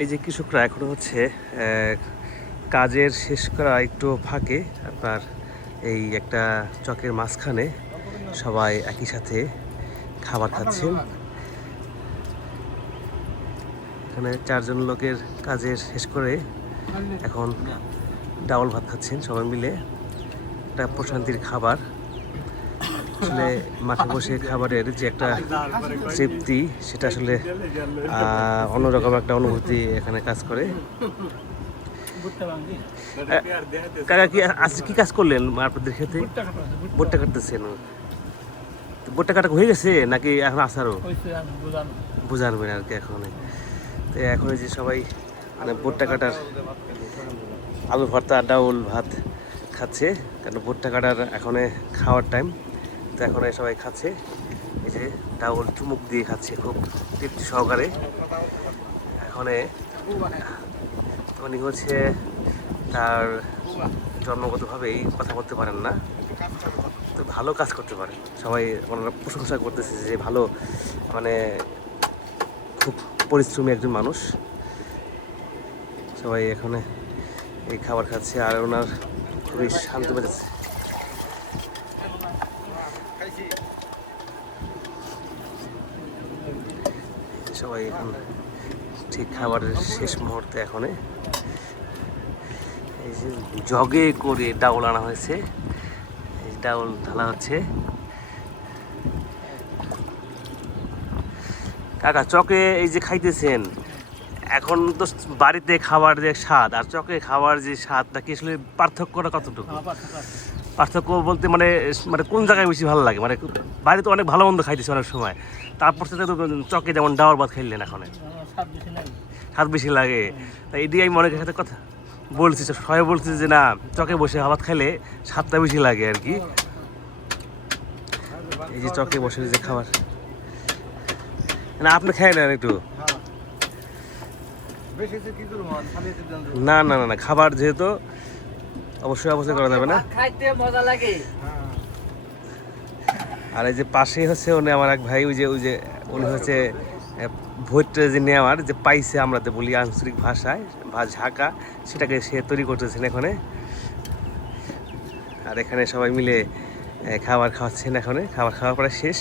এই যে কৃষকরা এখন হচ্ছে কাজের শেষ করা একটু ফাঁকে আপনার এই একটা চকের মাঝখানে সবাই একই সাথে খাবার খাচ্ছেন। এখানে 4 জন লোকের কাজের শেষ করে এখন ডাউল ভাত খাচ্ছেন সবাই মিলে। একটা প্রশান্তির খাবার। আসলে মাঠে বসে খাবারের যে একটা তৃপ্তি সেটা আসলে অন্যরকম একটা অনুভূতি এখানে কাজ করে। কাকা কি আজকে কি কাজ করলেন আপনাদের ক্ষেত্রে? ভুট্টা কাটতেছেন। ভুট্টা কাটা হয়ে গেছে নাকি এখন আসারও বুঝানবেন আর কি এখন? তো এখন যে সবাই মানে ভুট্টা কাটার আলু ভর্তা ডাউল ভাত খাচ্ছে, কারণ ভুট্টা কাটার এখন খাওয়ার টাইম। তো এখন সবাই খাচ্ছে, এই যে ডাউল চুমুক দিয়ে খাচ্ছে খুব তৃপ্তি সহকারে। এখন উনি হচ্ছে তার জন্মগতভাবেই কথা বলতে পারেন না, তো ভালো কাজ করতে পারেন। সবাই ওনারা প্রশংসা করতেছে যে ভালো, মানে খুব পরিশ্রমী একজন মানুষ। সবাই এখানে এই খাবার খাচ্ছে আর ওনার খুবই শান্তি পেয়েছে। সবাই এখন ঠিক খাবারের শেষ মুহূর্তে এখন এই যে জগে করে ডাউল আনা হয়েছে, এই ডাউল ঢালা হচ্ছে। কাকা চকে এই যে খাইতেছেন, এখন তো বাড়িতে খাবার যে স্বাদ আর চকে খাবার যে স্বাদটা কি আসলে পার্থক্যটা কতটুকু? পার্থক্য বলতে মানে মানে কোন জায়গায় বেশি ভালো লাগে? মানে বাড়িতে অনেক ভালো মন্দ খাইতেছি অনেক সময়, তারপর সাথে তো চকে যেমন ডাউল ভাত খাইলেন এখন স্বাদ বেশি লাগে। তাই এদিকে আমি অনেকের সাথে কথা বলছি, সবাই বলছি যে না, চকে বসে ভাত খাইলে স্বাদটা বেশি লাগে আর কি। এই যে চকে বসে যে খাবার, না আপনি খাই নেন একটু। না না না না, খাবার যেহেতু অবশ্যই অবশ্যই করা যাবে না, খাইতে মজা লাগে। আর এই যে পাশেই হচ্ছে উনি আমার এক ভাই, ওই যে উনি হচ্ছে ভোটটা যে নেওয়ার যে পাইছে, আমরা তো বলি আঞ্চলিক ভাষায় ঝাঁকা, সেটাকে সে তৈরি করতেছেন এখানে। আর এখানে সবাই মিলে খাবার খাওয়াচ্ছেন। এখানে খাবার খাওয়া প্রায় শেষ।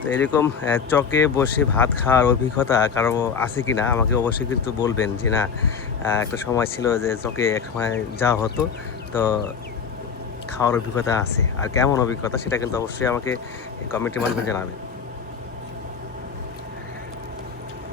তো এরকম চকে বসে ভাত খাওয়ার অভিজ্ঞতা কারো আছে কি না আমাকে অবশ্যই কিন্তু বলবেন যে না, একটা সময় ছিল যে চকে এক সময় যাওয়া হতো, তো খাওয়ার অভিজ্ঞতা আছে। আর কেমন অভিজ্ঞতা সেটা কিন্তু অবশ্যই আমাকে কমেন্টের মাধ্যমে জানাবেন।